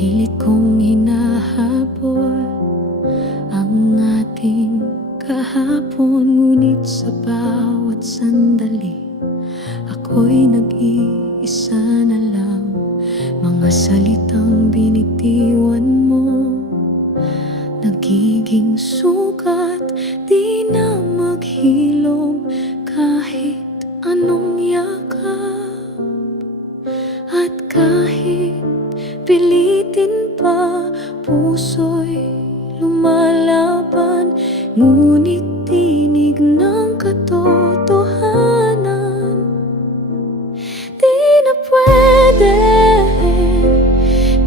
Pilit kong hinahabol ang ating kahapon, ngunit sa bawat sandali ako'y nag-iisa na lang. Mga salitang binitiwan mo nagiging sugat, di na maghilom kahit anong yakap. At kahit pilitin pa, puso'y lumalaban, ngunit tinig ng katotohanan. Di na pwede,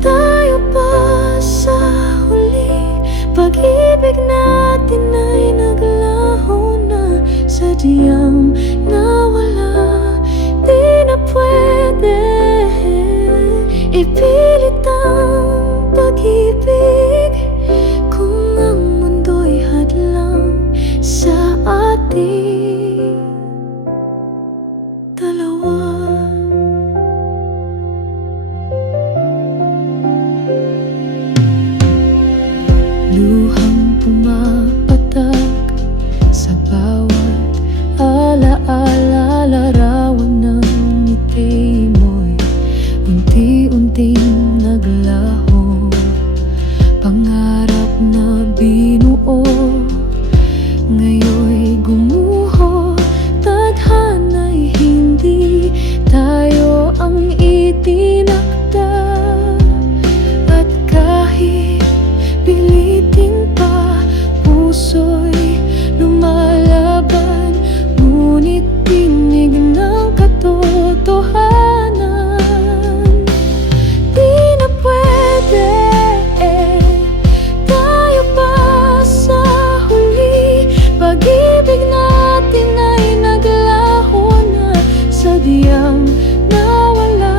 tayo pa sa huli. Pag-ibig natin ay naglaho na, sadyang nawala. Di na pwede ipilit ang pag-ibig kung ang mundo'y hadlang sa ating dalawa. Luhang pumapatak sa bawat alaala, larawan ng ngiti mo'y unti-unting naglaho. Pangarap na binuo ngayon'y gumuho. Tadhana'y hindi tayo ang itinakda. At kahit pilitin pa, puso'y lumalaban, ngunit tinig ng katotohanan. Di na pwede, tayo pa sa huli. Pag-ibig natin ay naglaho na, sadyang nawala.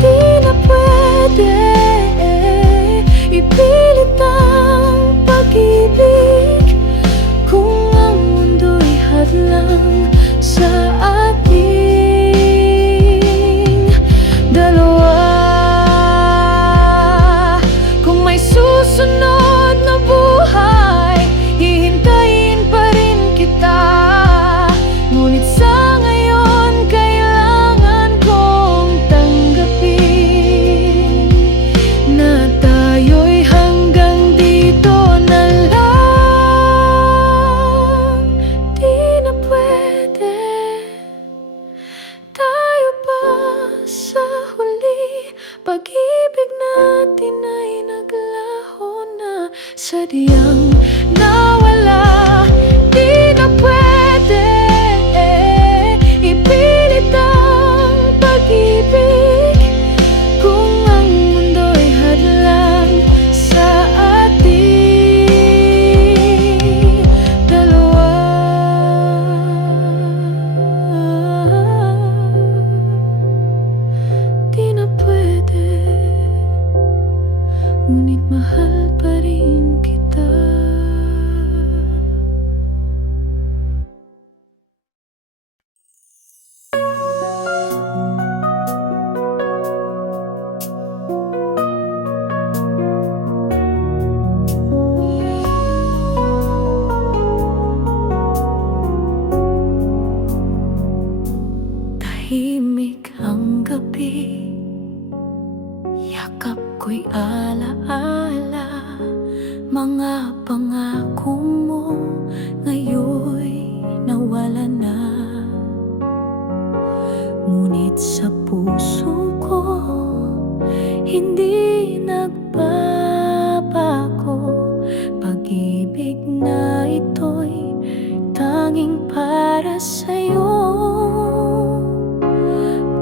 Di na pwede ipilit ang pag-ibig kung ang mundo'y hadlang sa ating dalawa. Kung may susunod na buhay, hihintayin pa rin kita. Ngunit sa ngayon, kailangan kong tanggapin na tayo'y hanggang dito na lang. Di na pwede, tayo pa sa huli. Pag-ibig natin ay naglaho na, sadyang nawala. Di na pwede ipilit ang pag-ibig kung ang mundo'y hadlang sa ating dalawa. Di na pwede, ngunit mahal pa rin kita. Tahimik ang gabi, yakap ko'y alaala. Mga pangako mo ngayon'y nawala na, ngunit sa puso ko hindi nagbabago. Pag-ibig na ito'y tanging para sa'yo.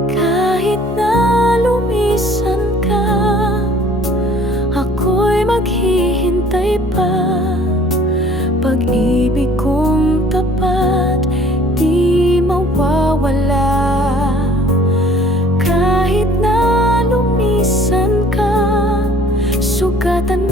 Kahit na lumisan ka, ako'y maghihintay pa. Pag-ibig kong tapat, di mawawala. Kahit na lumisan ka, sugatan